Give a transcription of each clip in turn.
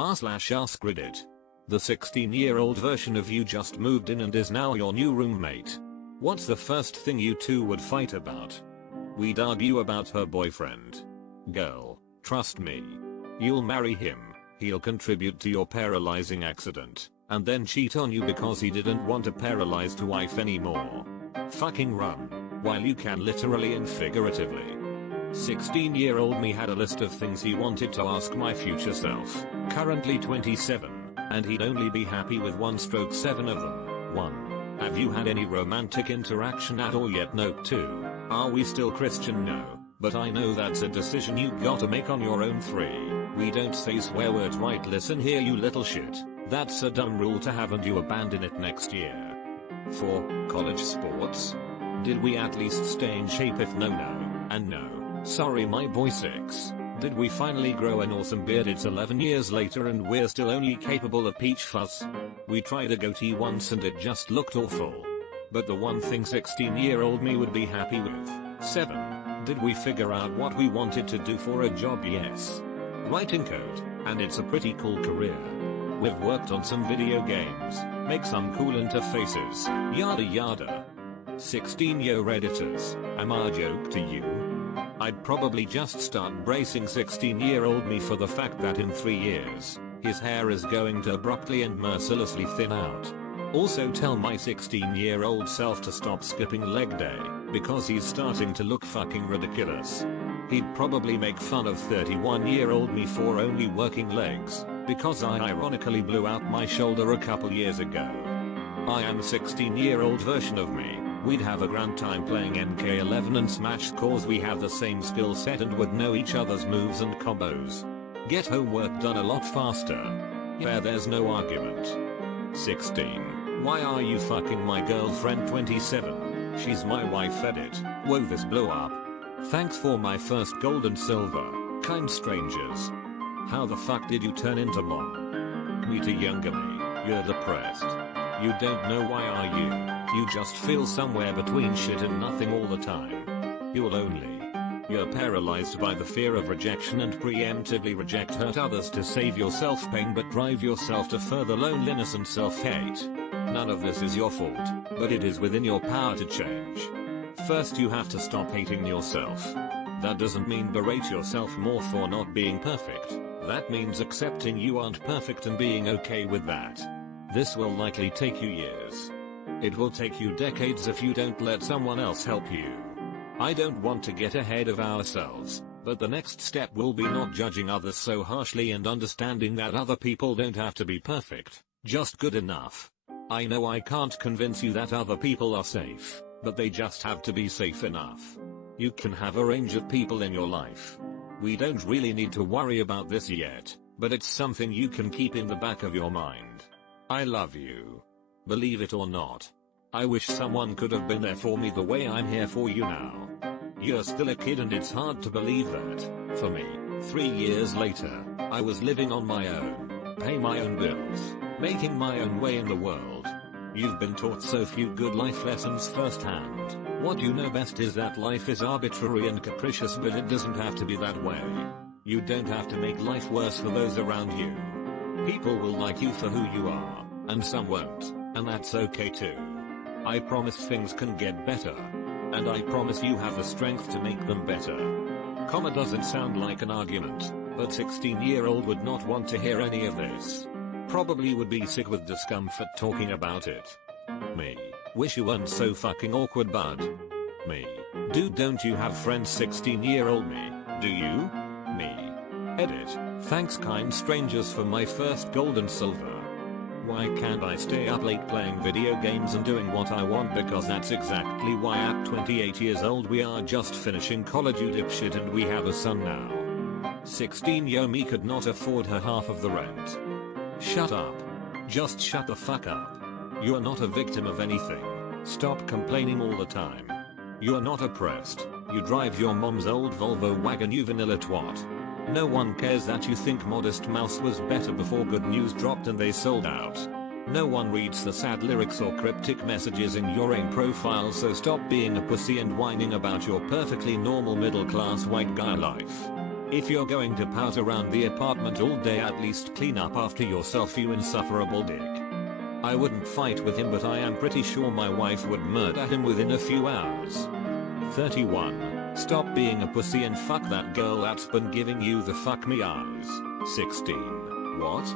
r/Askreddit. The 16-year-old version of you just moved in and is now your new roommate. What's the first thing you two would fight about? We'd argue about her boyfriend. Girl, trust me. You'll marry him, he'll contribute to your paralyzing accident, and then cheat on you because he didn't want a paralyzed wife anymore. Fucking run, while you can, literally and figuratively. 16-year-old me had a list of things he wanted to ask my future self, currently 27, and he'd only be happy with 7 of them. 1. Have you had any romantic interaction at all yet? Note 2. Are we still Christian? No, but I know that's a decision you gotta make on your own. 3. We don't say swear words, right? Listen here, you little shit. That's a dumb rule to have and you abandon it next year. 4. College sports? Did we at least stay in shape? If no, and no. Sorry my boy. 6. Did we finally grow an awesome beard? It's 11 years later and we're still only capable of peach fuzz. We tried a goatee once and it just looked awful. But the one thing 16-year-old me would be happy with. 7. Did we figure out what we wanted to do for a job? Yes. Writing code, and it's a pretty cool career. We've worked on some video games, make some cool interfaces, yada yada. 16-year Redditors, am I a joke to you? I'd probably just start bracing 16-year-old me for the fact that in 3 years, his hair is going to abruptly and mercilessly thin out. Also tell my 16-year-old self to stop skipping leg day, because he's starting to look fucking ridiculous. He'd probably make fun of 31-year-old me for only working legs, because I ironically blew out my shoulder a couple years ago. I am 16-year-old version of me. We'd have a grand time playing NK11 and Smash cause we have the same skill set and would know each other's moves and combos. Get homework done a lot faster. Yeah, there's no argument. 16. Why are you fucking my girlfriend? 27. She's my wife. Edit. Whoa, this blew up. Thanks for my first gold and silver, kind strangers. How the fuck did you turn into mom? Meet a younger me. You're depressed. You don't know why, are you? You just feel somewhere between shit and nothing all the time. You're lonely. You're paralyzed by the fear of rejection and preemptively hurt others to save yourself pain but drive yourself to further loneliness and self-hate. None of this is your fault, but it is within your power to change. First you have to stop hating yourself. That doesn't mean berate yourself more for not being perfect. That means accepting you aren't perfect and being okay with that. This will likely take you years. It will take you decades if you don't let someone else help you. I don't want to get ahead of ourselves, but the next step will be not judging others so harshly and understanding that other people don't have to be perfect, just good enough. I know I can't convince you that other people are safe, but they just have to be safe enough. You can have a range of people in your life. We don't really need to worry about this yet, but it's something you can keep in the back of your mind. I love you. Believe it or not. I wish someone could have been there for me the way I'm here for you now. You're still a kid and it's hard to believe that, for me, 3 years later, I was living on my own, paying my own bills, making my own way in the world. You've been taught so few good life lessons firsthand. What you know best is that life is arbitrary and capricious, but it doesn't have to be that way. You don't have to make life worse for those around you. People will like you for who you are, and some won't, and that's okay too. I promise things can get better. And I promise you have the strength to make them better. Comma doesn't sound like an argument, but 16-year-old would not want to hear any of this. Probably would be sick with discomfort talking about it. Me. Wish you weren't so fucking awkward, bud. Me. Dude, don't you have friends? 16-year-old me, do you? Me. Edit. Thanks kind strangers for my first gold and silver. Why can't I stay up late playing video games and doing what I want? Because that's exactly why at 28 years old we are just finishing college, you dipshit, and we have a son now. 16-year me could not afford her half of the rent. Shut up. Just shut the fuck up. You're not a victim of anything. Stop complaining all the time. You're not oppressed. You drive your mom's old Volvo wagon, you vanilla twat. No one cares that you think Modest Mouse was better before Good News dropped and they sold out. No one reads the sad lyrics or cryptic messages in your AIM profile, so stop being a pussy and whining about your perfectly normal middle class white guy life. If you're going to pout around the apartment all day, at least clean up after yourself, you insufferable dick. I wouldn't fight with him, but I am pretty sure my wife would murder him within a few hours. 31. Stop being a pussy and fuck that girl that's been giving you the fuck me eyes. 16. What?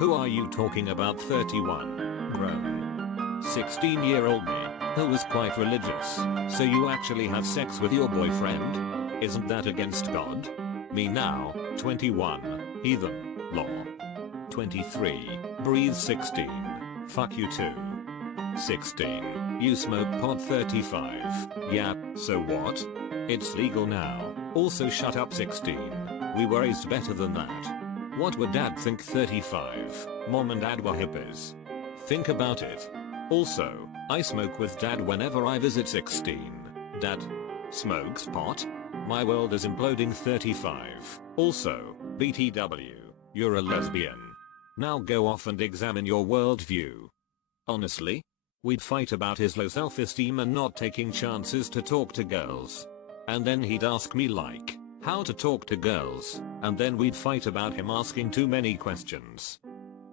Who are you talking about? 31. Grown. 16-year-old me, who was quite religious. So you actually have sex with your boyfriend? Isn't that against God? Me now, 21. Heathen. Law. 23. Breathe. 16. Fuck you too. 16. You smoke pot. 35. Yeah, so what? It's legal now. Also shut up. 16. We were raised better than that. What would dad think? 35. Mom and dad were hippies. Think about it. Also, I smoke with dad whenever I visit. 16. Dad smokes pot? My world is imploding. 35. Also, BTW, you're a lesbian. Now go off and examine your worldview. Honestly? We'd fight about his low self-esteem and not taking chances to talk to girls. And then he'd ask me like, how to talk to girls, and then we'd fight about him asking too many questions.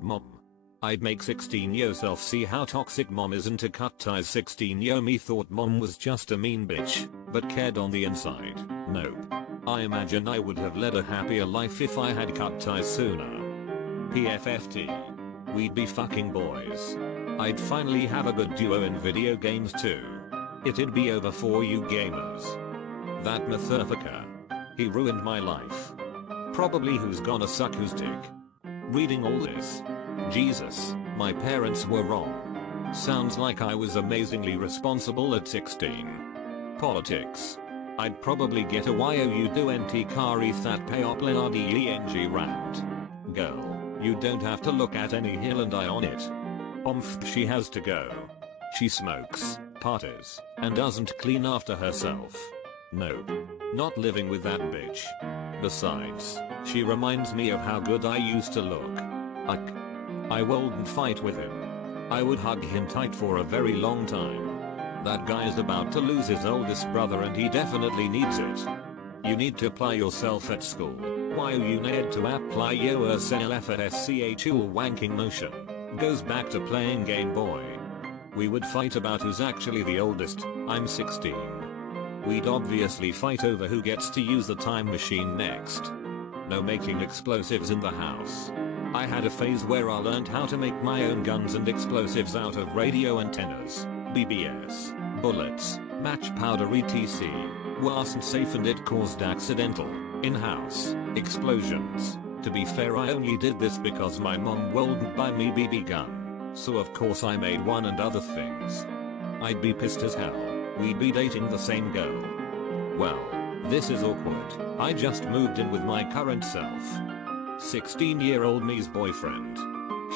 Mom. I'd make 16-year self see how toxic mom isn't to cut ties. 16-year me thought mom was just a mean bitch, but cared on the inside. Nope. I imagine I would have led a happier life if I had cut ties sooner. PFFT. We'd be fucking boys. I'd finally have a good duo in video games too. It'd be over for you gamers. That motherfucker. He ruined my life. Probably who's gonna suck whose dick. Reading all this. Jesus, my parents were wrong. Sounds like I was amazingly responsible at 16. Politics. I'd probably get a YOU kari that peoplinarding rant. Girl, you don't have to look at any hill and die on it. She has to go. She smokes, parties, and doesn't clean after herself. Nope. Not living with that bitch. Besides, she reminds me of how good I used to look. I wouldn't fight with him. I would hug him tight for a very long time. That guy's about to lose his oldest brother and he definitely needs it. You need to apply yourself at school. Why you need to apply yourself at SCHU wanking motion. Goes back to playing Game Boy. We would fight about who's actually the oldest. I'm 16. We'd obviously fight over who gets to use the time machine next. No making explosives in the house. I had a phase where I learned how to make my own guns and explosives out of radio antennas, BBS, bullets, match powder etc. Wasn't safe and it caused accidental, in-house, explosions. To be fair, I only did this because my mom wouldn't buy me BB gun. So of course I made one and other things. I'd be pissed as hell. We'd be dating the same girl. Well, this is awkward. I just moved in with my current self. 16-year-old me's boyfriend.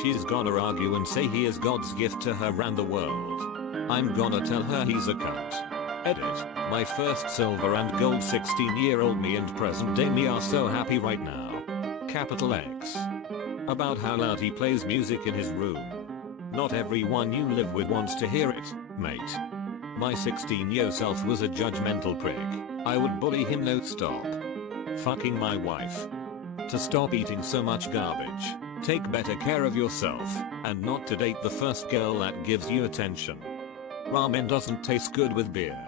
She's gonna argue and say he is God's gift to her and the world. I'm gonna tell her he's a cunt. Edit. My first silver and gold 16-year-old me and present day me are so happy right now. Capital X. About how loud he plays music in his room. Not everyone you live with wants to hear it, mate. My 16-year self was a judgmental prick. I would bully him no stop. Fucking my wife. To stop eating so much garbage, take better care of yourself, and not to date the first girl that gives you attention. Ramen doesn't taste good with beer.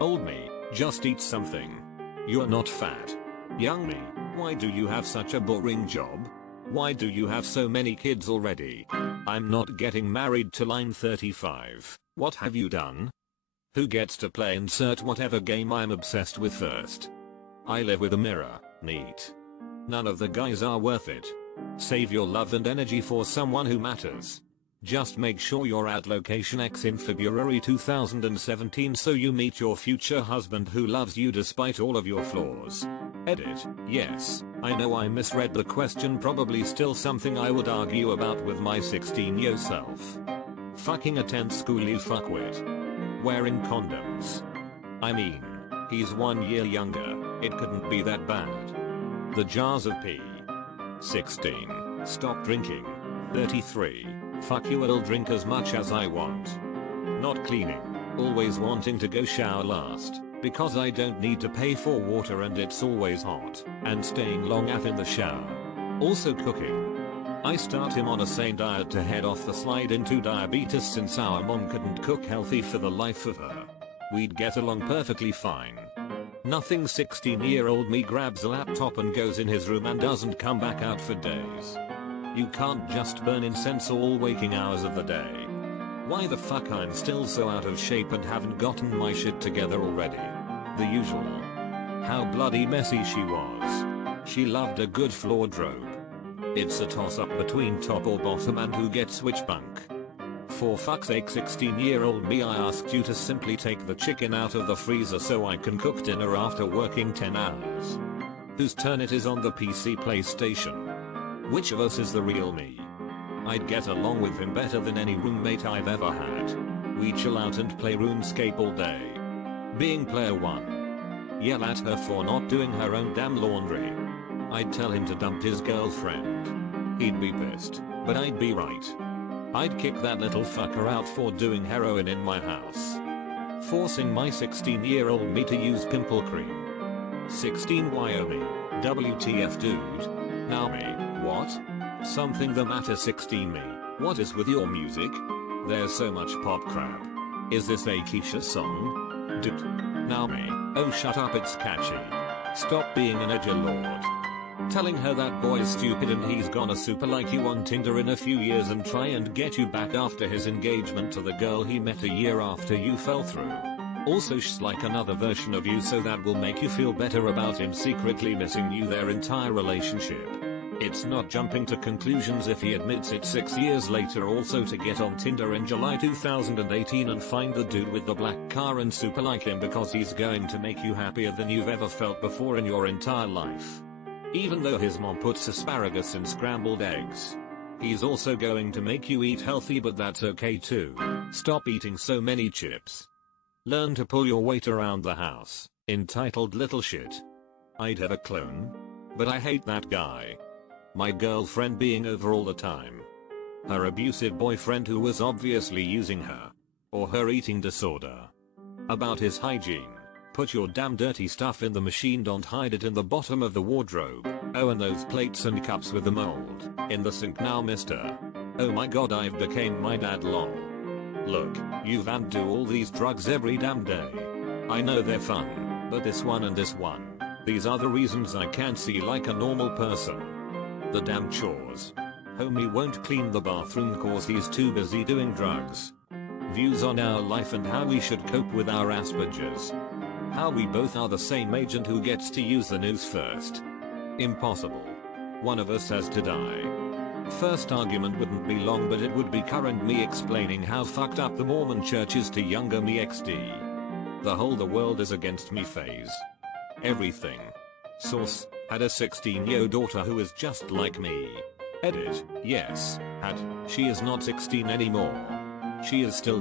Old me, just eat something. You're not fat. Young me, why do you have such a boring job? Why do you have so many kids already? I'm not getting married till I'm 35. What have you done? Who gets to play insert whatever game I'm obsessed with first? I live with a mirror, neat. None of the guys are worth it. Save your love and energy for someone who matters. Just make sure you're at location X in February 2017 so you meet your future husband who loves you despite all of your flaws. Edit. Yes, I know I misread the question, probably still something I would argue about with my 16-year self. Fucking a 10th schoolie fuckwit. Wearing condoms. I mean, he's 1 year younger, it couldn't be that bad. The jars of pee. 16. Stop drinking. 33. Fuck you, I'll drink as much as I want. Not cleaning. Always wanting to go shower last. Because I don't need to pay for water and it's always hot, and staying long af in the shower. Also cooking. I start him on a sane diet to head off the slide into diabetes since our mom couldn't cook healthy for the life of her. We'd get along perfectly fine. Nothing. 16-year-old me grabs a laptop and goes in his room and doesn't come back out for days. You can't just burn incense all waking hours of the day. Why the fuck I'm still so out of shape and haven't gotten my shit together already? The usual. How bloody messy she was. She loved a good floor robe. It's a toss up between top or bottom and who gets which bunk. For fuck's sake, 16-year-old me, I asked you to simply take the chicken out of the freezer so I can cook dinner after working 10 hours. Whose turn it is on the PC PlayStation? Which of us is the real me? I'd get along with him better than any roommate I've ever had. We chill out and play RuneScape all day. Being player 1. Yell at her for not doing her own damn laundry. I'd tell him to dump his girlfriend. He'd be pissed, but I'd be right. I'd kick that little fucker out for doing heroin in my house. Forcing my 16-year-old me to use pimple cream. 16 Wyoming. WTF dude. Now me. What? Something the matter 16 me. What is with your music? There's so much pop crap. Is this a Keisha song? Dude. Now me. Oh shut up, it's catchy. Stop being an edgelord. Telling her that boy's stupid and he's gonna super like you on Tinder in a few years and try and get you back after his engagement to the girl he met a year after you fell through. Also she's like another version of you, so that will make you feel better about him secretly missing you their entire relationship. It's not jumping to conclusions if he admits it 6 years later. Also to get on Tinder in July 2018 and find the dude with the black car and super like him because he's going to make you happier than you've ever felt before in your entire life. Even though his mom puts asparagus in scrambled eggs. He's also going to make you eat healthy, but that's okay too. Stop eating so many chips. Learn to pull your weight around the house. Entitled little shit. I'd have a clone. But I hate that guy. My girlfriend being over all the time. Her abusive boyfriend who was obviously using her. Or her eating disorder. About his hygiene. Put your damn dirty stuff in the machine, don't hide it in the bottom of the wardrobe. Oh, and those plates and cups with the mold. In the sink now, mister. Oh my god, I've became my dad lol. Look, you vamp do all these drugs every damn day. I know they're fun, but this one and this one. These are the reasons I can't see like a normal person. The damn chores. Homie won't clean the bathroom cause he's too busy doing drugs. Views on our life and how we should cope with our Asperger's. How we both are the same age and who gets to use the news first. Impossible. One of us has to die. First argument wouldn't be long, but it would be current me explaining how fucked up the Mormon church is to younger me XD. The whole "the world is against me" phase. Everything. Source: had a 16-year-old daughter who is just like me. Edit: yes, had. She is not 16 anymore. She is still